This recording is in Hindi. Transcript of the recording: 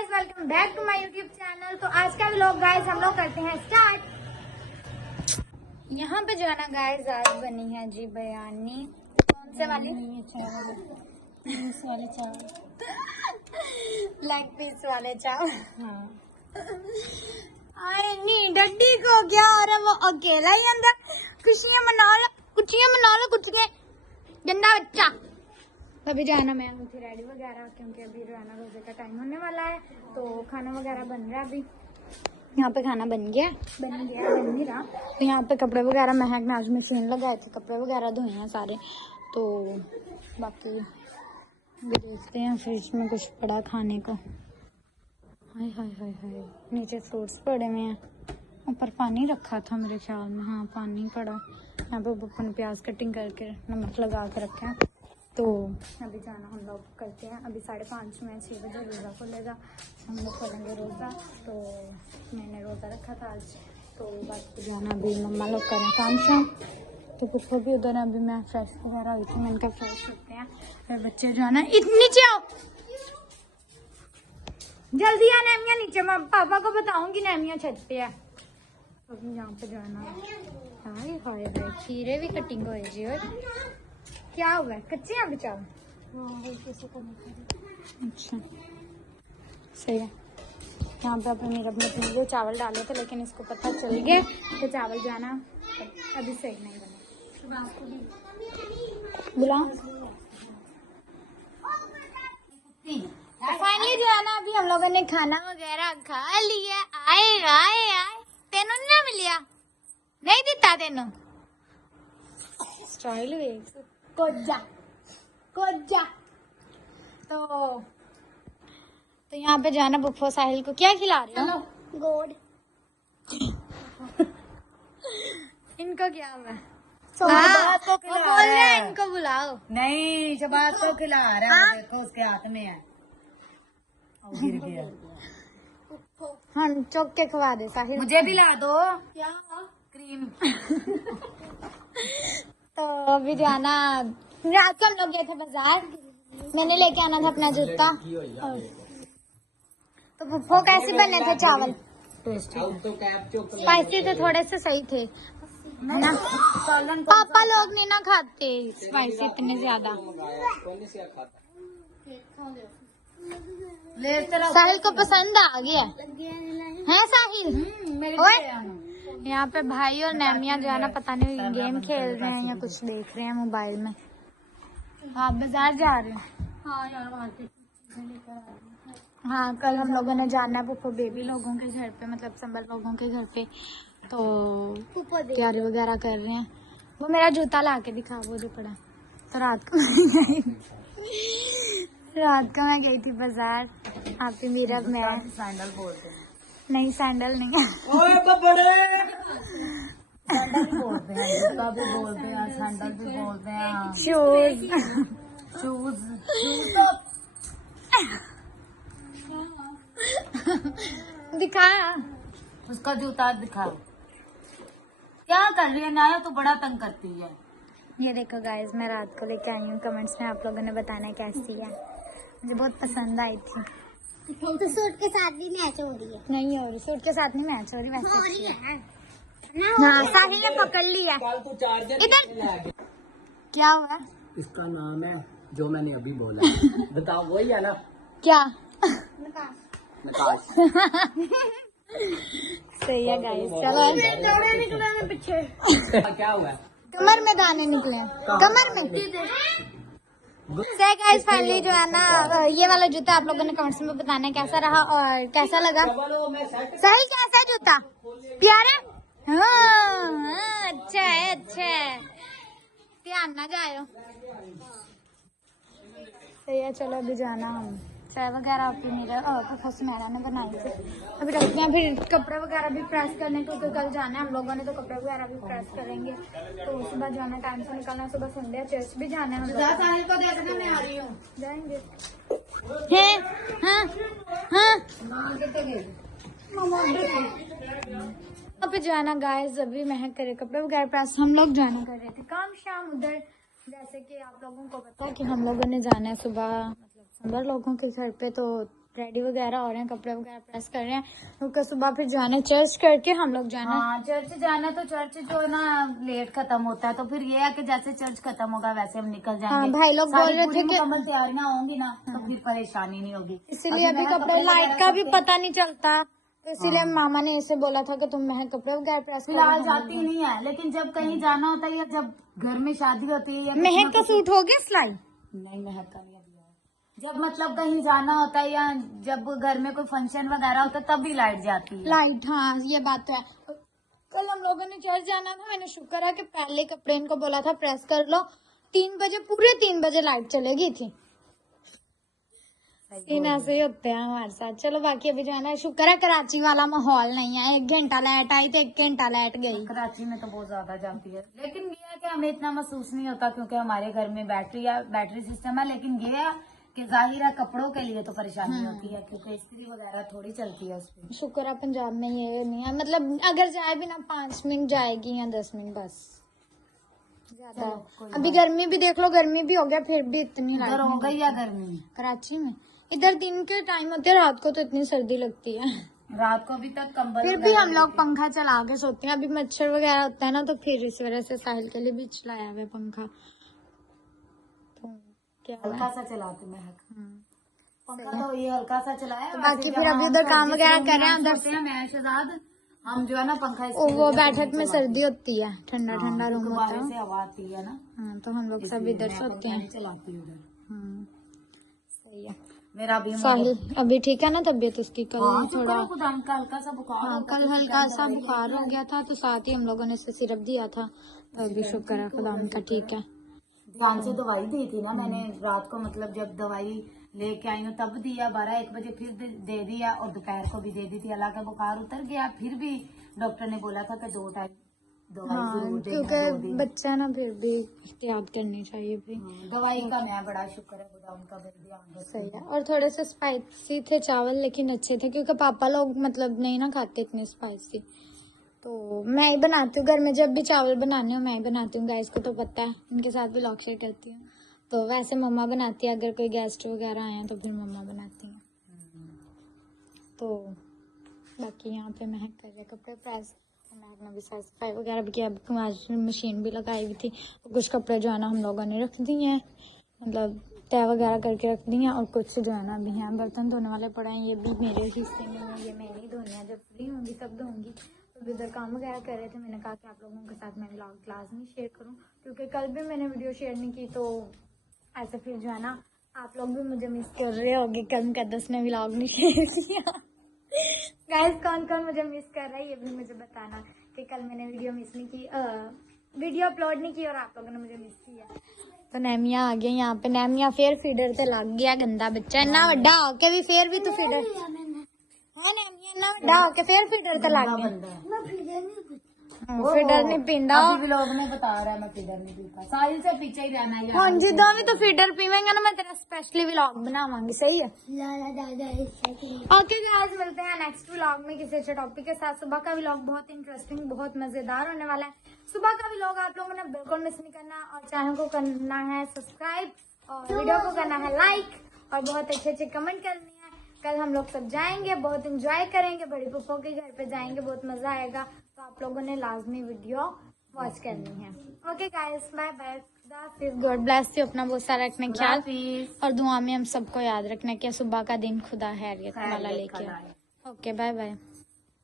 Guys, welcome back to my YouTube channel. तो आज का व्लॉग गाइस हम लोग करते हैं स्टार्ट। यहाँ पे जो है ना गाइस, आज बनी है जी बिरयानी। कौन से वाली? पीस वाले चावल, लेग पीस वाले चावल। हाँ। नहीं डड्डी को क्या हो रहा है, वो अकेला ही अंदर खुशियाँ मना लो, कुछ गंदा बच्चा। अभी जाना मैं उठी रेडी वगैरह, क्योंकि अभी जाना रोजे का टाइम होने वाला है। तो खाना वगैरह बन रहा है अभी। यहाँ पे खाना बन नहीं रहा। तो यहाँ पे कपड़े वगैरह महक ने आज मशीन लगाए थे, कपड़े वगैरह धोए हैं सारे। तो बाकी भी देखते हैं फ्रिज में कुछ पड़ा खाने को। हाय हाय हाय हाय, नीचे फ्रूट्स पड़े हुए हैं, ऊपर पानी रखा था मेरे ख्याल में। हाँ पानी पड़ा। यहाँ पे पप्पा ने प्याज कटिंग करके नमक लगा के रखा है। तो अभी जाना हम लोग करते हैं। अभी 5:30 में 6 बजे रोज़ा खुलेगा, हम लोग खोलेंगे रोज़ा। तो मैंने रोज़ा रखा था आज। तो बाकी जाना अभी मम्मा लोग करें काम शाम। तो पप्पा भी उधर है। अभी मैं फ्रेश वगैरह हुई थी, मैंने कहा फ्रेश होते हैं। फिर बच्चे जो है ना, नीचे आओ जल्दी आ। नैमिया नीचे, मैं पापा को बताऊंगी नैमिया छत पे है। अभी यहाँ पे जाना। हाय हाय हाय, खीरे भी कटिंग हो जी। और क्या हुआ है, कच्चे हैं बचाओ। अच्छा सही है। यहाँ पे अपने मेरे अपने चावल डाले थे, लेकिन इसको पता चल गया तो चावल जो है ना अभी सही नहीं बने। बुलाओ। फाइनली जो है ना, अभी हम लोगों ने खाना वगैरह खा लिया। आए तेनों नहीं मिलिया, नहीं दिता तेनों स्टाइल देख कोजा। तो यहाँ पे जाना बुफो साहिल को क्या खिला रहे हो? गोड। इनको क्या हुआ? शबात को खिला बोल रहे हैं इनको बुलाओ। नहीं, शबात को खिला रहा है। देखो उसके हाथ में है, गिर गया। हाँ चौक के खवा दे साहिल। मुझे भी ला दो क्या क्रीम। तो अभी जाना, रात को हम लोग गए थे बाजार, मैंने लेके आना था अपना जूता। तो वो कैसे बने थे चावल? स्पाइसी थे, थोड़े से सही थे ना। पापा लोग नहीं ना खाते स्पाइसी इतने ज्यादा। साहिल को पसंद आ गया है साहिल। ओए यहाँ पे भाई और नैमिया जो है ना, पता नहीं गेम खेल रहे हैं या कुछ देख रहे हैं मोबाइल में। आप बाजार जा रहे हैं? हाँ यार, हाँ कल हम लोगों ने जाना है पुप्पो बेबी लोगों के घर पे, मतलब संबल लोगों के घर पे। तो तैयारी वगैरह कर रहे हैं। वो मेरा जूता ला के दिखा, वो जो पड़ा। तो रात को मैं गई थी बाजार। आप ही मेरा मैं सैंडल बोलते हैं। नहीं सैंडल नहीं है। ओए बड़े सैंडल भी बोलते हैं, जूता भी बोलते हैं, सैंडल भी बोलते हैं, शूज तो दिखा उसका जूता दिखाओ। क्या कर रही है नाया, तो बड़ा तंग करती है। ये देखो गाइस, मैं रात को लेके आई हूँ। कमेंट्स में आप लोगों ने बताना कैसी है। मुझे बहुत पसंद आई थी। तो सूट के साथ भी मैच हो रही है? नहीं हो रही, सूट के साथ नहीं मैच हो रही वैसे। हो रही है हाँ साहिल ने पकड़ लिया। इधर क्या हुआ? इसका नाम है जो मैंने अभी बोला। बताओ वही है ना? क्या? नकाश। सही है गाइस, चलो। निकले पीछे। क्या हुआ? कमर में दाने निकले, कमर में। गाइस फाइनली जो है ना, ये वाला जूता आप लोगों ने कमेंट्स में बताना है कैसा रहा और कैसा लगा। सही कैसा है जूता? प्यारा? हाँ अच्छा है, अच्छा है। ध्यान ना जाओ। सही है, चलो अभी जाना हम। चाय वगैरह अपनी मेरे सुमेरा ने बनाई थी। अभी रखते हैं, फिर कपड़े वगैरह भी प्रेस करने, क्योंकि कल जाना है हम लोगों ने। तो कपड़े वगैरह भी प्रेस करेंगे। तो सुबह जाना, टाइम से निकलना। सुबह संडे है, चर्च भी जाना है हम लोग। साहिल को देखना, मैं आ रही हूँ। जाएंगे। हाँ पे जाना गाइस। अभी महक करे कपड़े वगैरह प्रेस, हम लोग जाना कर रहे थे काम शाम उधर। जैसे कि आप लोगों को पता है कि हम लोगों ने जाना है सुबह, मतलब संबर लोगों के घर पे। तो रेडी वगैरह हो रहे हैं, कपड़े वगैरह प्रेस कर रहे हैं, क्योंकि सुबह फिर जाना चर्च करके हम लोग जाना। हाँ चर्च जाना, तो चर्च जो है ना लेट खत्म होता है, तो फिर ये है कि जैसे चर्च खत्म होगा वैसे हम निकल जाएंगे। हाँ, भाई लोग बोल रहे थे कि मुकम्मल तैयारियां होंगी ना तो फिर परेशानी नहीं होगी। इसीलिए अभी कपड़े लाइट का भी पता नहीं चलता, तो इसीलिए मामा ने ऐसे बोला था कि तुम महक कपड़े वगैरह प्रेस करो। फिलहाल जाती नहीं है, लेकिन जब कहीं जाना होता है या जब घर में शादी होती है या महक का सूट हो गया सिलाई? नहीं, महक का नहीं अभी आया। जब मतलब कहीं जाना होता है या जब घर में कोई फंक्शन वगैरह होता है तब भी लाइट जाती है। लाइट, हाँ ये बात तो है। कल हम लोगों ने चर्च जाना था, मैंने शुक्र है कि पहले कपड़े इनको बोला था प्रेस कर लो, 3 बजे पूरे 3 बजे लाइट चले गई थी। इन ऐसे ही होते हैं हमारे साथ। चलो बाकी अभी जो है ना, शुक्र है कराची वाला माहौल नहीं है, 1 घंटा लाइट आई तो 1 घंटा लाइट गई। कराची में तो बहुत ज्यादा जाती है, लेकिन ये है कि हमें इतना महसूस नहीं होता क्योंकि हमारे घर में बैटरी सिस्टम है। लेकिन ये है कि जाहिर है कपड़ों के लिए तो परेशानी होती है क्योंकि इस्त्री वगैरह थोड़ी चलती है उसपे। शुक्र है पंजाब में ये नहीं है, मतलब अगर जाए भी ना 5 मिनट जाएगी या 10 मिनट बस, ज्यादा। अभी गर्मी भी देख लो, गर्मी भी हो गया फिर भी इतनी इधर लाइट हो नहीं गई या गर्मी? कराची में। इधर दिन के टाइम होते हैं, रात को तो इतनी सर्दी लगती है। रात को अभी तक कंबल फिर भी हम लोग पंखा चला के सोते हैं। अभी मच्छर वगैरह होता है ना, तो फिर इस वजह से साहिल के लिए भी चलाया हुआ है पंखा। तो क्या हुआ? हल्का सा चलाते महक, हाँ। पंखा तो ये हल्का सा चलाया। तो बाकी फिर अभी उधर काम वगैरह कर रहे हैं, उधर से मैं शहजाद हम जो है ना पंखा वो बैठक में सर्दी होती है, ठंडा ठंडा रूम होता बाहर है। से हवा आती है ना, हाँ, तो हम लोग सब इधर सोते हैं। चलाती हूँ उधर। हाँ, सही है। मेरा भी साहिल अभी ठीक है ना तबीयत उसकी? कल थोड़ा हल्का हल्का सा बुखार। हाँ, कल हल्का सा बुखार हो गया था, तो साथ ही हम लोगों ने इसे सिरप दिया था, तो अभी शुक्र है खुदा उनका ठीक है। ध्यान से दवाई दी थी ना मैंने रात को, मतलब जब दवाई लेके आई हूँ तब दिया, 12-1 बजे फिर दे दिया और दोपहर को भी दे दी थी। हालांकि बुखार उतर गया, फिर भी डॉक्टर ने बोला था कि 2 टाइम दवाई हाँ, जरूर देना, 2 क्योंकि दिन। बच्चा ना फिर भी एहतियात करनी चाहिए भी। दवाई का मैं बड़ा शुक्र है खुदा उनका ध्यान रखता है। सही है। और थोड़े से स्पाइसी थे चावल, लेकिन अच्छे थे, क्योंकि पापा लोग मतलब नहीं ना खाते इतने स्पाइसी, तो मैं ही बनाती हूँ घर में। जब भी चावल बनाने हो मैं ही बनाती हूँ, गाइस को तो पता है, इनके साथ भी व्लॉग शेयर करती हूँ। तो वैसे मम्मा बनाती है, अगर कोई गेस्ट वगैरह आए हैं तो फिर मम्मा बनाती है। तो बाकी यहाँ पे महक कर रहे कपड़े प्रेस, महक ने भी साफ सफाई वगैरह भी किया। अब मशीन भी लगाई हुई थी, तो कुछ कपड़े जो है ना हम लोगों ने रख दिए हैं, मतलब तय वगैरह करके रख दिए हैं, और कुछ जो है ना अभी हैं बर्तन धोने वाले पड़े हैं। ये भी मेरे हिस्से में है, ये मैं नहीं धोने हैं, जब फ्री होंगी तब धोऊंगी। तो इधर काम वगैरह कर रहे थे, मैंने कहा कि आप लोगों के साथ मैं व्लॉग लाजमी शेयर करूं, क्योंकि कल भी मैंने वीडियो शेयर नहीं की, तो ऐसे फिर जो है ना आप लोग भी मुझे मिस कर रहे होंगे। कल मुकद्दस ने व्लॉग नहीं शेयर किया। गाइस कौन कौन मुझे मिस कर रहा है ये भी मुझे बताना, कि कल मैंने वीडियो मिस नहीं की, वीडियो अपलोड नहीं की और आप लोगों ने मुझे मिस किया। तो नैमिया आ गया यहाँ पे, नैमिया फिर फीडर से लग गया, गंदा बच्चा, इन्ना वड्डा होके भी फिर भी तो फीडर। हाँ नैमिया इन्ना वड्डा होके फिर फीडर से लग गया। फीडर नहीं पींदा। अभी लोग ने बता रहा है मैं फीडर नहीं पीता, साहिल से पीछे ही रहना है। हाँ जी, दो भी तो फीडर पीवेंगे ना, मैं तेरा स्पेशली व्लॉग बनावांगी, सही है? ओके गाइस, मिलते हैं नेक्स्ट व्लॉग में किसी अच्छे टॉपिक के साथ। सुबह का व्लॉग बहुत इंटरेस्टिंग, बहुत मजेदार होने वाला है। सुबह का व्लॉग आप लोगों ने बिल्कुल मिस नहीं करना, और चैनल को करना है सब्सक्राइब, और वीडियो को करना है लाइक, और बहुत अच्छे अच्छे कमेंट करनी है। कल हम लोग सब जाएंगे, बहुत एंजॉय करेंगे, बड़ी पप्पो के घर पे जाएंगे, बहुत मजा आएगा। तो आप लोगों ने लाजमी वीडियो वॉच करनी है। Okay guys, bye bye, God bless you, अपना बहुत सारा रखना ख्याल, और दुआ में हम सबको याद रखना कि सुबह का दिन खुदा खैरियत वाला लेके आए। Okay bye bye.